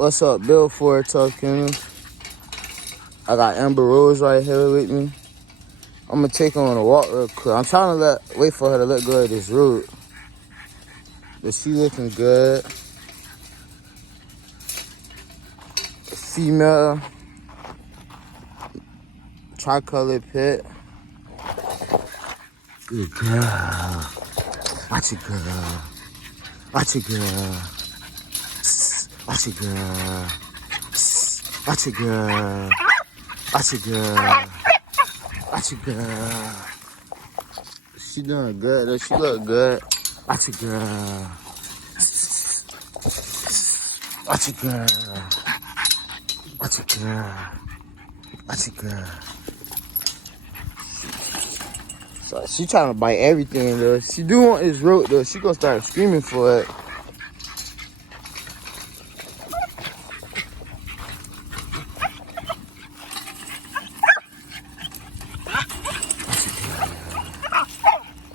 What's up, Bill Ford talking? I got Amber Rose right here with me. I'm gonna take her on a walk real quick. I'm trying to wait for her to let go of this root. But she looking good. Female. Tricolor pit. Good girl. Watch it, girl. Watch it, girl. Watch it, girl. Watch it, girl. Watch it, girl. Watch it, girl. She doing good, though. She look good. Watch it, girl. Watch it, girl. Watch it, girl. Watch it, girl. So she trying to bite everything, though. She do want this rope, though. She gonna start screaming for it.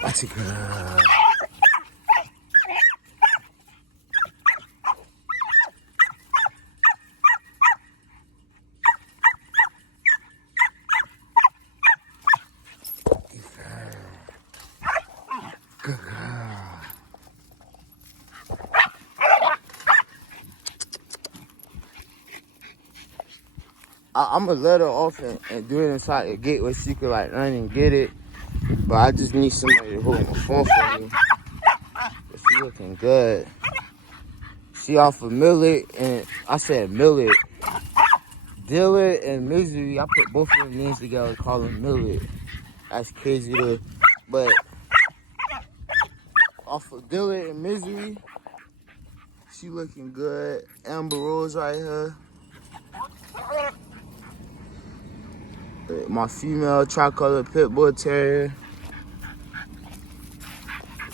Watch it, girl. Good girl. I'm gonna let her off and do it inside the gate where she could like run and get it. But I just need somebody to hold my phone for me. But she looking good. She off of Millet and I said Millet. Dillard and Misery. I put both of their names together, call them Millet. That's crazy though. But off of Dillard and Misery, she looking good. Amber Rose right here. My female tricolor pit bull terrier.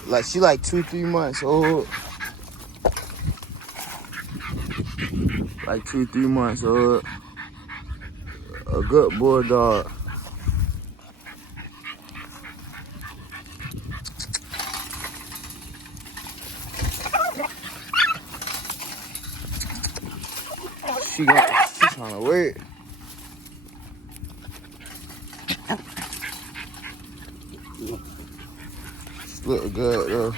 Like she like 2-3 months old. Like 2-3 months old. A good bulldog. She trying to work. She look good though.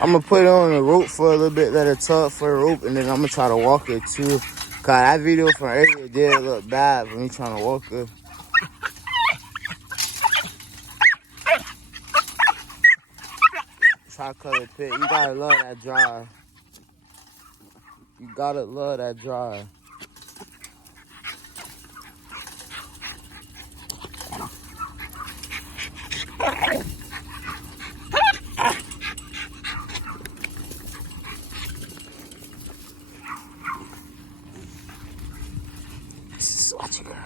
I'm gonna put her on the rope for a little bit, let her tug for the rope, and then I'm gonna try to walk her too. Cause that video from earlier did look bad for me trying to walk her. Tricolor pit, you gotta love that drive. You gotta love that drive. Watch it, girl.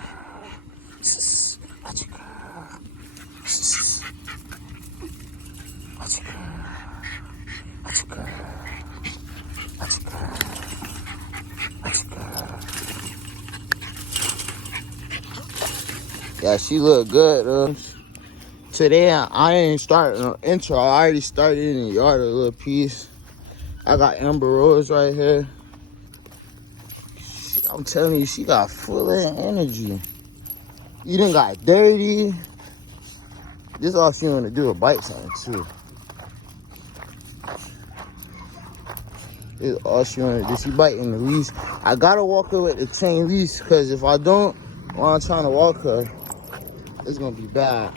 Watch it, girl. Watch it, girl. Watch it, girl. Watch it, girl. Watch it, girl. Yeah, she look good, though. Today, I ain't starting no intro. I already started in the yard a little piece. I got Amber Rose right here. I'm telling you, she got full of energy. You done got dirty. This all she wanna do is bite something too. This is all she wanna do. She biting the leash. I gotta walk her with the chain leash because if I don't, while I'm trying to walk her, it's gonna be bad.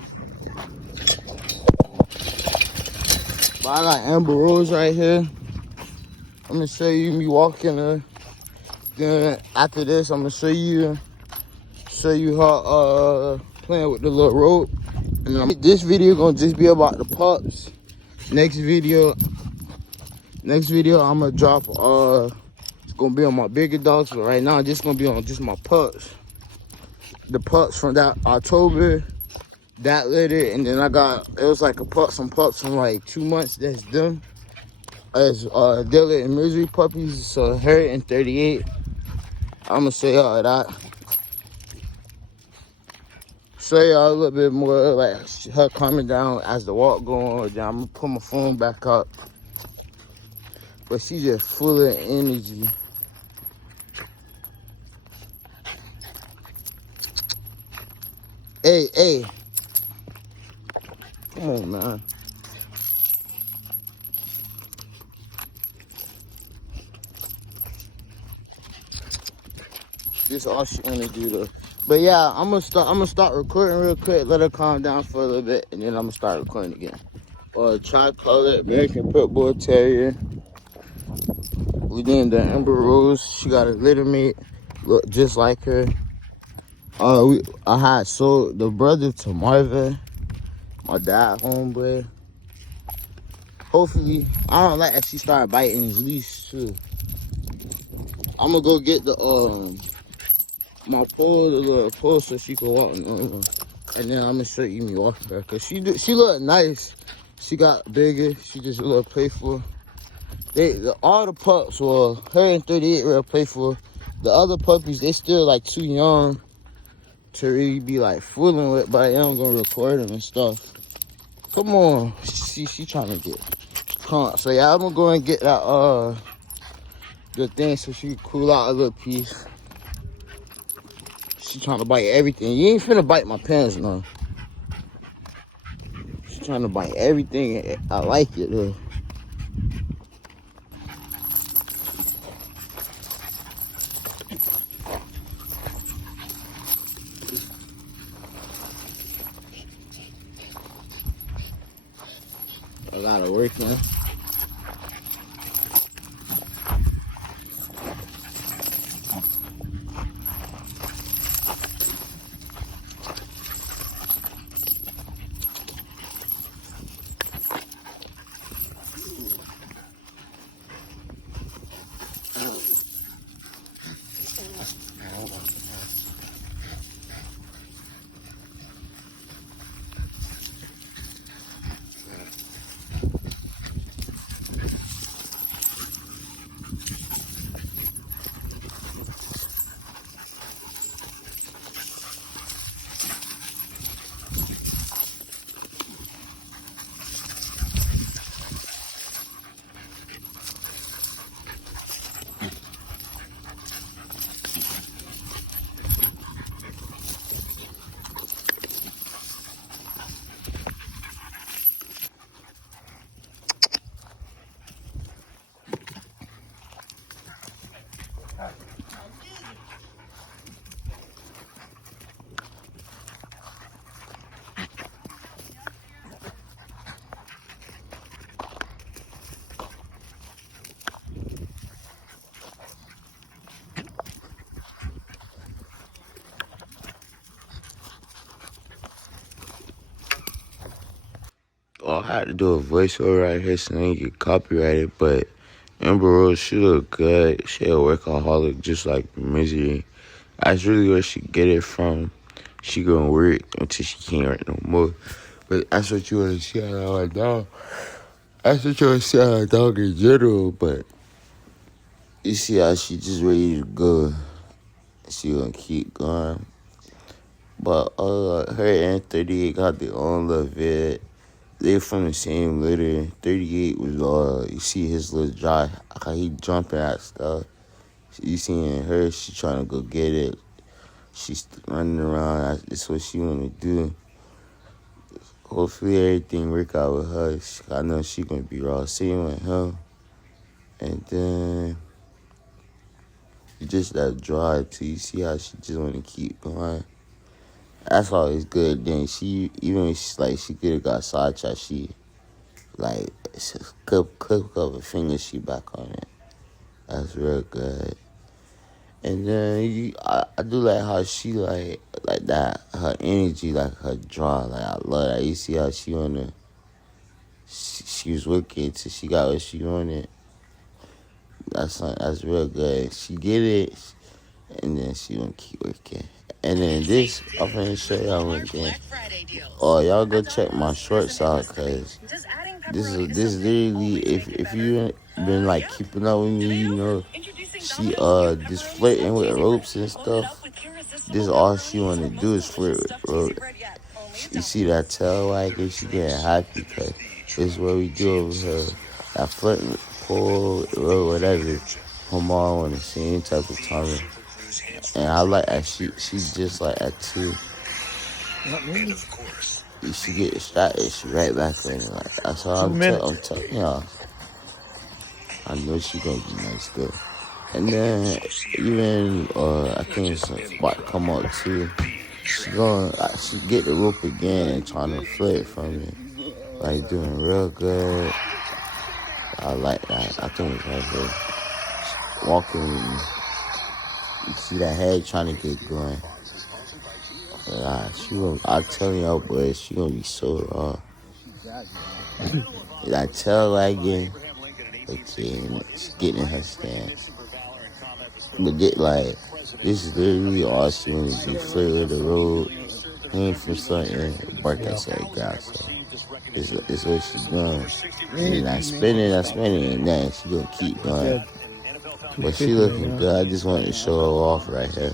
But I got Amber Rose right here. I'm gonna show you me walking her. Then after this, I'm gonna show you her playing with the little rope. And then this video gonna just be about the pups. Next video I'm gonna drop it's gonna be on my bigger dogs, but right now this gonna be on just my pups. The pups from that October, that litter, and then it was like some pups from like 2 months that's them. As Dillard and Misery puppies, so her and 38. I'm gonna show y'all that. show y'all a little bit more like her coming down as the walk going on. Then I'm gonna put my phone back up. But she just full of energy. Hey. Come on, man. This all she wanna do though. But yeah, I'm gonna start recording real quick, let her calm down for a little bit, and then I'm gonna start recording again. Tri-colored American Pit Bull Terrier. We named her Amber Rose. She got a litter mate, look just like her. I had sold the brother to Marvin, my dad homeboy. Hopefully, I don't like that she started biting his leash too. I'm gonna go get the my pole, the little pole, so she can walk, and then I'm gonna show you me walking her, cause she look nice. She got bigger. She just a little playful. All the pups, well, her and 38 real playful. The other puppies, they still like too young to really be like fooling with, but I am gonna record them and stuff. Come on, she trying to get drunk. So yeah, I'm gonna go and get that the thing so she can cool out a little piece. She trying to bite everything. You ain't finna bite my pants, no. She trying to bite everything. I like it though. I gotta work, man. Oh, I had to do a voiceover right here so they get copyrighted, but Amber Rose, she look good. She a workaholic just like Misery. That's really where she get it from. She gonna work until she can't work no more. But that's what you wanna see out of her dog. That's what you wanna see out of her dog in general, but you see how she just ready to go. She gonna keep going. But her and 38 got their own little vid. They from the same litter. 38 was you see his little dry, how he jumping at stuff. You seeing her, she trying to go get it. She's running around. That's what she want to do. Hopefully everything work out with her. I know she gonna be raw. Same with him. And then just that drive too. You see how she just want to keep going. That's always good. Then she, even when she's like, she could have got sidetracked, she, like, clip of her fingers, she back on it. That's real good. And then I do like how she, like that, her energy, like her draw, like, I love that. You see how she she was wicked till she got what she wanted. That's real good. She get it, and then she gonna keep working. And then this, I'm gonna show y'all one thing. Oh, y'all go check my shorts out, cause this is literally, if you been like keeping up with me, you know, she just flirting with ropes and stuff. this all she wanna do is flirt with Road. You see that tail wagging? She getting happy because this is what we do over here. That flirting, pull, or whatever. Her mom wanna see any type of time. And I like that she just like that too. Not me. She get distracted, she right back on it. Like that's all I'm telling y'all. I know she gonna be nice though. And then even I think it's about to come out too. She get the rope again and trying to flirt from me. Like doing real good. I like that. I think it's right here. She walking with me. You see that head trying to get going. I'm telling y'all boys, she gonna be so raw. That tail wagging, okay, she's getting in her stance. But this is literally all she wanna do. Flirt with the road, aim for something, bark at some guy. So it's what she's doing. And I spinning, and then she gonna keep going. But she looking good. I just wanted to show her off right here.